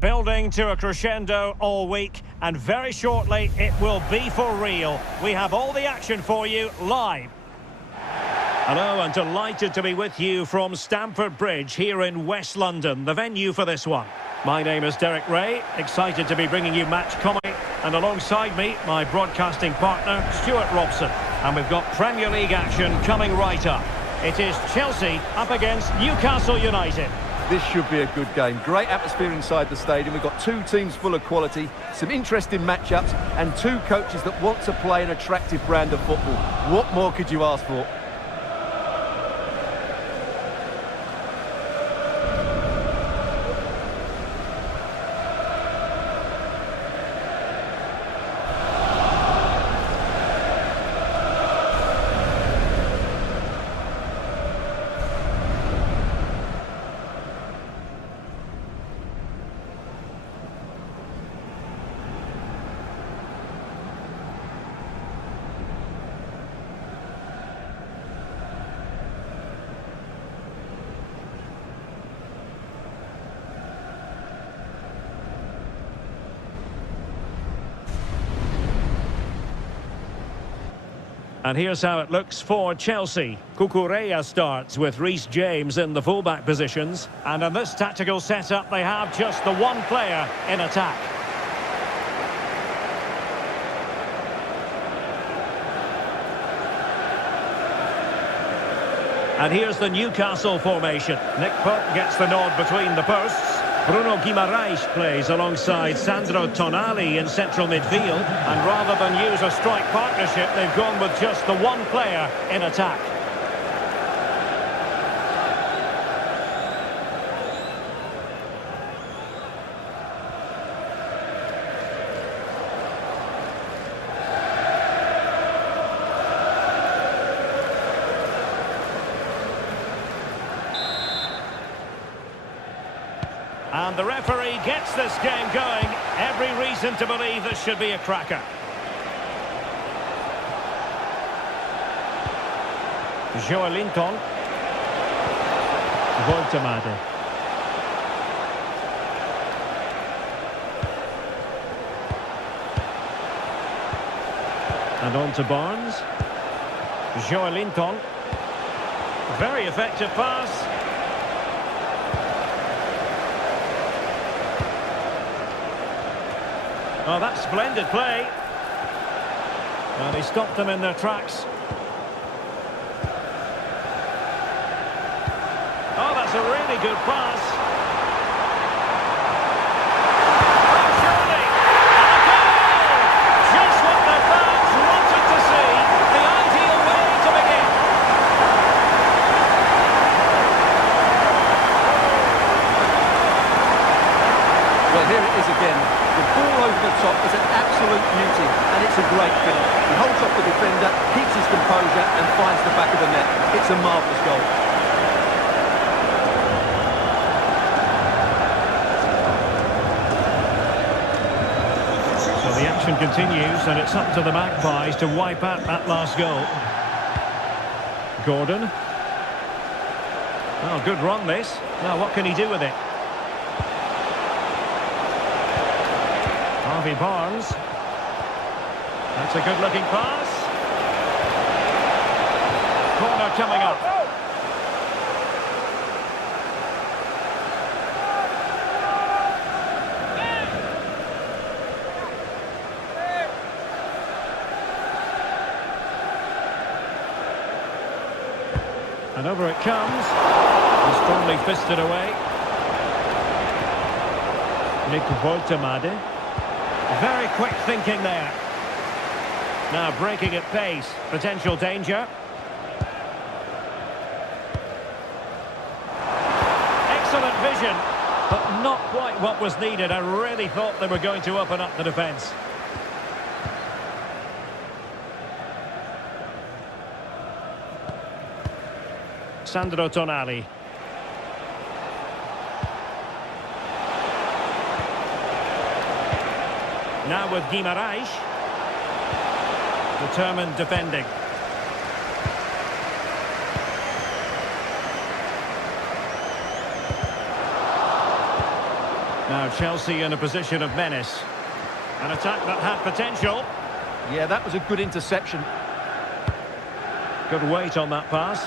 Building to a crescendo all week, and very shortly it will be for real. We have all the action for you live. Hello, and delighted to be with you from Stamford Bridge here in West London, the venue for this one. My name is Derek Ray, excited to be bringing you match commentary, and alongside me, my broadcasting partner, Stuart Robson. And we've got Premier League action coming right up. It is Chelsea up against Newcastle United. This should be a good game. Great atmosphere inside the stadium. We've got two teams full of quality, some interesting matchups, and two coaches that want to play an attractive brand of football. What more could you ask for? And here's how it looks for Chelsea. Cucurella starts with Reece James in the fullback positions. And in this tactical setup, they have just the one player in attack. And here's the Newcastle formation. Nick Pope gets the nod between the posts. Bruno Guimaraes plays alongside Sandro Tonali in central midfield. And rather than use a strike partnership, they've gone with just the one player in attack. And the referee gets this game going. Every reason to believe this should be a cracker. Joelinton. Woltemade. And on to Barnes. Joelinton. Very effective pass. Oh, that's splendid play. And he stopped them in their tracks. Oh, that's a really good pass. Oh, surely! And a goal! Just what the fans wanted to see. The ideal way to begin. Well, here it is again. The ball over the top is an absolute beauty, and it's a great finish. He holds off the defender, keeps his composure, and finds the back of the net. It's a marvellous goal. So the action continues, and it's up to the Magpies to wipe out that last goal. Gordon. Oh, good run this. Now, what can he do with it? Harvey Barnes. That's a good-looking pass. Corner coming up. And over it comes. And strongly fisted away. Nick Woltemade. Very quick thinking there. Now breaking at pace. Potential danger. Excellent vision, but not quite what was needed. I really thought they were going to open up the defence. Sandro Tonali. Now with Guimaraes. Determined defending. Now Chelsea in a position of menace. An attack that had potential. Yeah, that was a good interception. Good weight on that pass.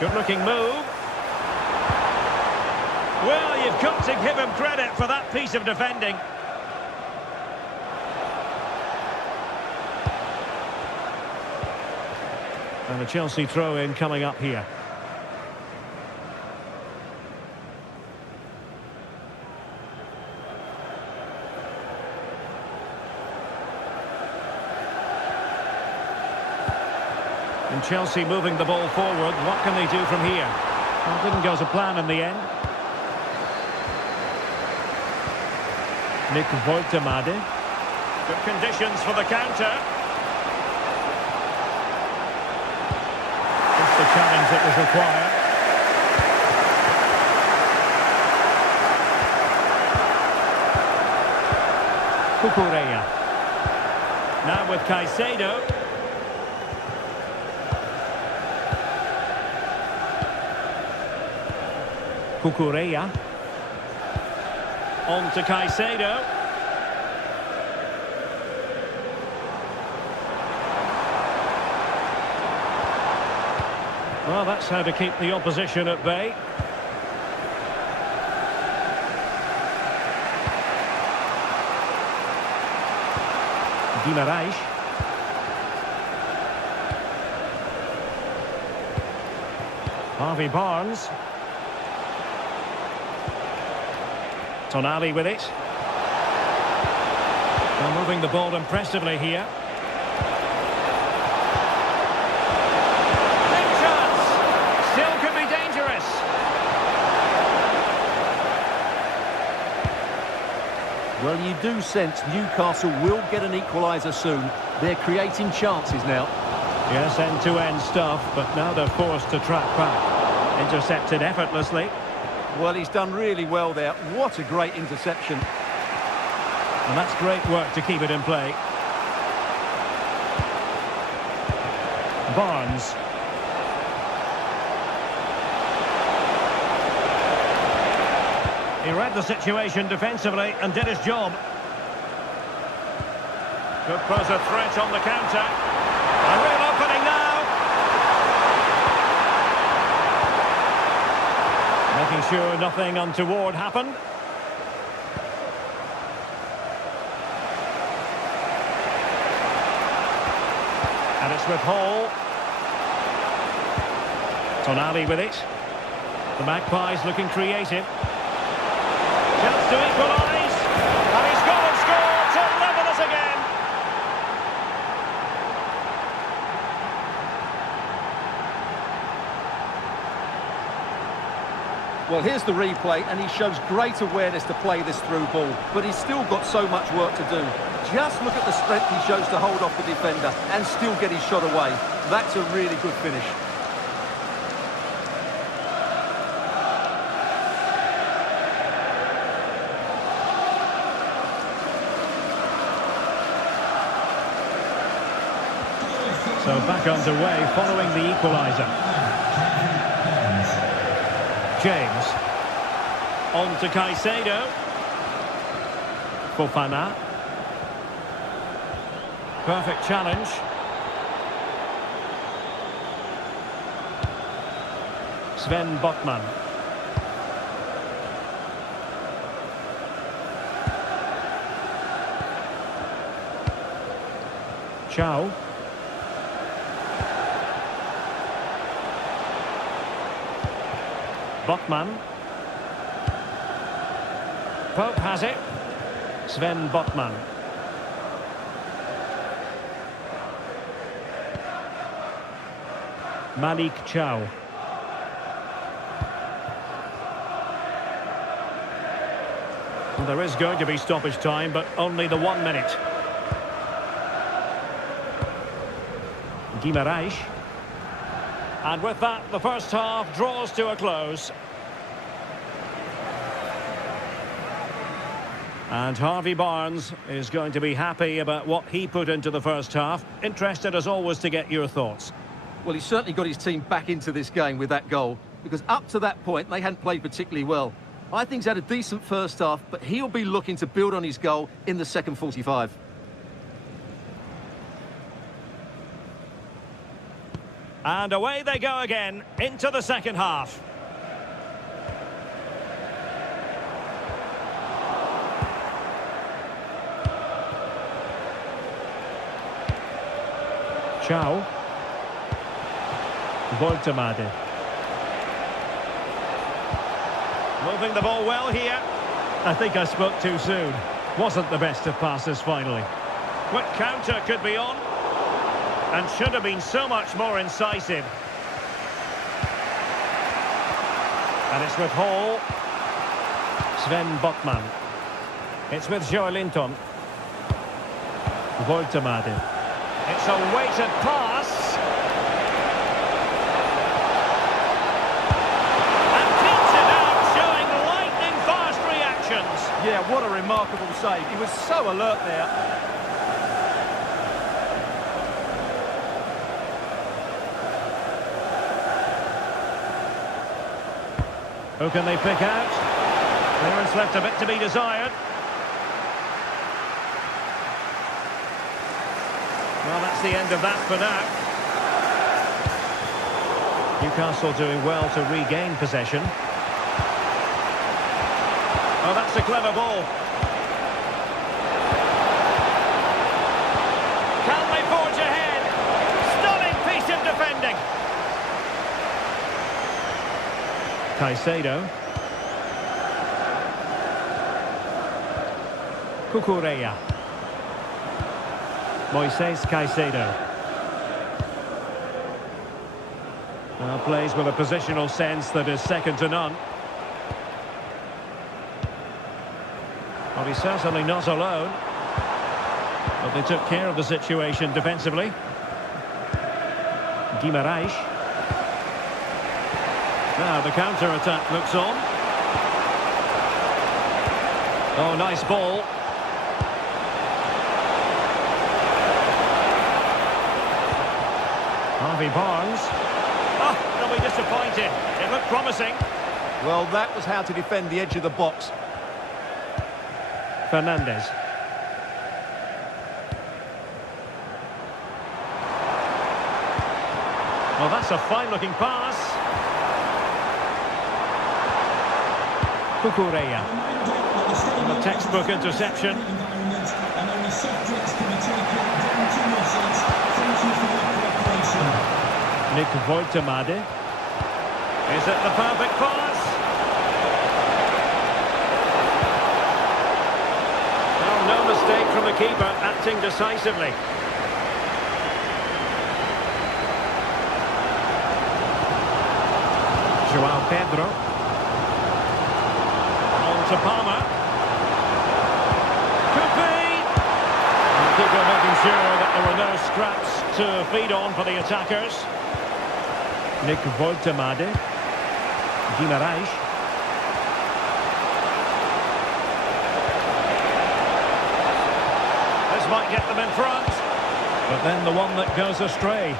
Good looking move. Well, you've got to give him credit for that piece of defending. And a Chelsea throw-in coming up here. And Chelsea moving the ball forward. What can they do from here? Well, didn't go to plan in the end. Woltemade. Good conditions for the counter. Just the challenge that was required. Cucurella. Now with Caicedo. Cucurella. On to Caicedo. Well, that's how to keep the opposition at bay. Guimaraes. Harvey Barnes. Tonali with it. They're moving the ball impressively here. Big chance! Still could be dangerous. Well, you do sense Newcastle will get an equaliser soon. They're creating chances now. Yes, end-to-end stuff, but now they're forced to track back. Intercepted effortlessly. Well, he's done really well there. What a great interception. And that's great work to keep it in play. Barnes. He read the situation defensively and did his job. Could pose a threat on the counter. A real opening now. Making sure nothing untoward happened. And it's with Hall. Tonali with it. The Magpies looking creative. Chance to equalise. And he's gone and scored to level us again. Well, here's the replay, and he shows great awareness to play this through ball, but he's still got so much work to do. Just look at the strength he shows to hold off the defender and still get his shot away. That's a really good finish. So back underway following the equaliser. James. On to Caicedo. Fofana. Perfect challenge. Sven Botman. Chow. Botman. Pope has it. Sven Botman. Malik Chow. Well, there is going to be stoppage time, but only the 1 minute. Guimaraes. And with that, the first half draws to a close. And Harvey Barnes is going to be happy about what he put into the first half. Interested, as always, to get your thoughts. Well, he certainly got his team back into this game with that goal, because up to that point, they hadn't played particularly well. I think he's had a decent first half, but he'll be looking to build on his goal in the second 45. And away they go again, into the second half. Ciao. Woltemade. Moving the ball well here. I think I spoke too soon. Wasn't the best of passes finally. Quick counter could be on. And should have been so much more incisive. And it's with Hall. Sven Botman. It's with Joelinton. Woltemade. It's a weighted pass. And keeps it out, showing lightning-fast reactions. Yeah, what a remarkable save. He was so alert there. Who can they pick out? Clearance left a bit to be desired. Well, that's the end of that for now. Newcastle doing well to regain possession. Oh, that's a clever ball. Can they forge ahead? Stunning piece of defending. Caicedo. Cucurella. Moises Caicedo. Well, plays with a positional sense that is second to none. Well, he's certainly not alone. But they took care of the situation defensively. Guimarães. Now the counter-attack looks on. Oh, nice ball. Harvey Barnes. Oh, they'll be disappointed. It looked promising. Well, that was how to defend the edge of the box. Fernandez. Well, that's a fine-looking pass. Cucurella. A textbook interception. Nick Woltemade. Is it the perfect pass? Oh, no mistake from the keeper, acting decisively. João Pedro. On to Palmer. Could be. The keeper making sure that there were no scraps to feed on for the attackers. Nick Woltemade. Guimarães. This might get them in front. But then the one that goes astray.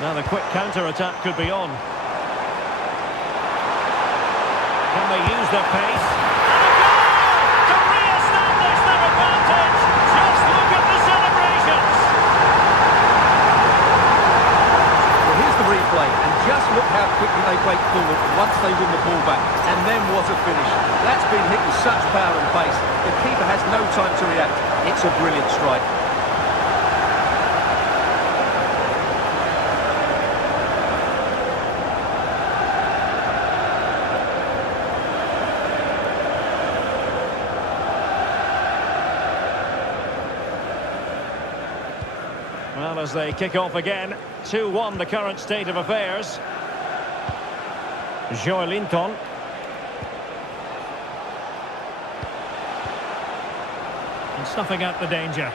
Now the quick counter-attack could be on. Can they use their pace? And a goal to re-establish their advantage. Just look at the celebrations. Well, here's the replay, and just look how quickly they break forward once they win the ball back. And then what a finish. That's been hit with such power and pace. The keeper has no time to react. It's a brilliant strike. Well, as they kick off again, 2-1 the current state of affairs. Joelinton. And snuffing out the danger.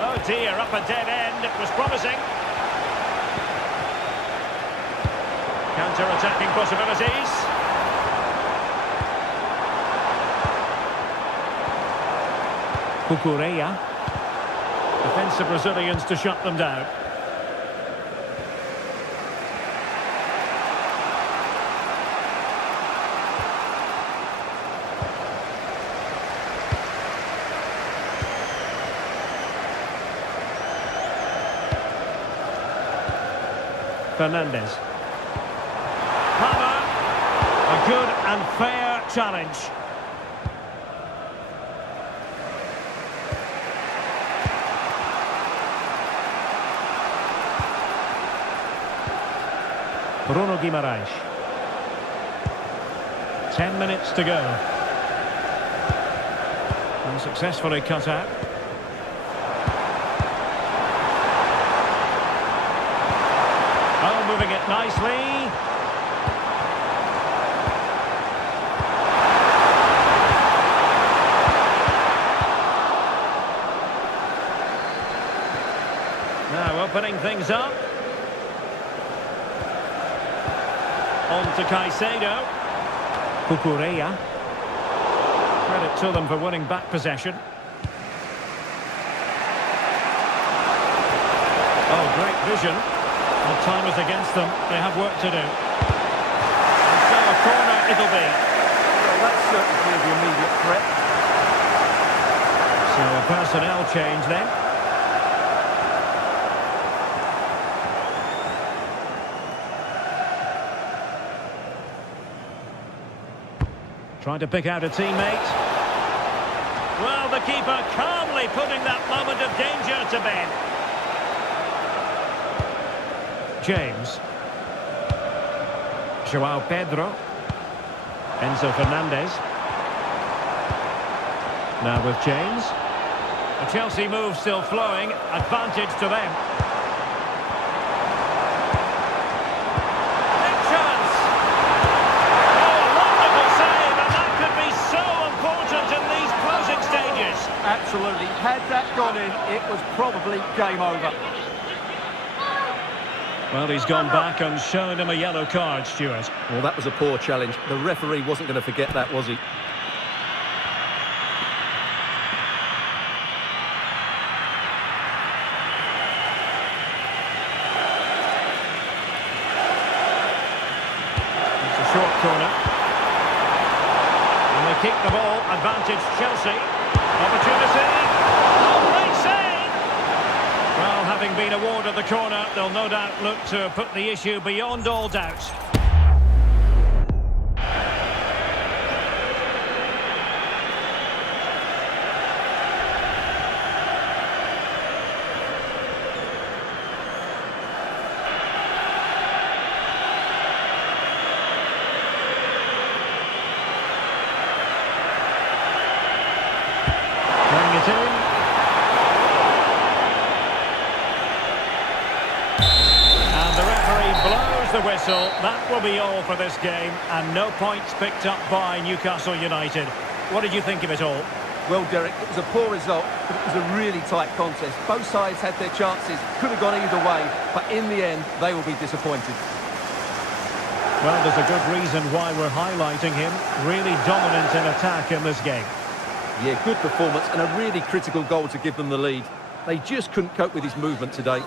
Oh dear, up a dead end. It was promising. Counter-attacking possibilities. Cucurella. Defensive Brazilians to shut them down. Fernandez. Hammer. A good and fair challenge. Bruno Guimaraes. 10 minutes to go. And successfully cut out. Oh, moving it nicely. Now opening things up. On to Caicedo. Cucurella. Credit to them for winning back possession. Oh, great vision. The time is against them. They have work to do. And so a corner it'll be. Well, that's certainly the immediate threat. So a personnel change then. Trying to pick out a teammate. Well, the keeper calmly putting that moment of danger to bed. James. João Pedro. Enzo Fernandez. Now with James. The Chelsea move still flowing. Advantage to them. Big chance. Oh, a wonderful save, and that could be so important in these closing stages. Absolutely. Had that gone in, it was probably game over. Well, he's gone back and shown him a yellow card, Stuart. Well, that was a poor challenge. The referee wasn't going to forget that, was he? It's a short corner. And they kick the ball. Advantage Chelsea. Opportunity. Oh, great save! Well, having been awarded the corner, they'll no doubt look to put the issue beyond all doubt. Bring it in. Blows the whistle. That will be all for this game, and no points picked up by Newcastle United. What did you think of it all? Well, Derek, it was a poor result, but it was a really tight contest. Both sides had their chances, could have gone either way, but in the end, they will be disappointed. Well, there's a good reason why we're highlighting him. Really dominant in attack in this game. Yeah, good performance and a really critical goal to give them the lead. They just couldn't cope with his movement today.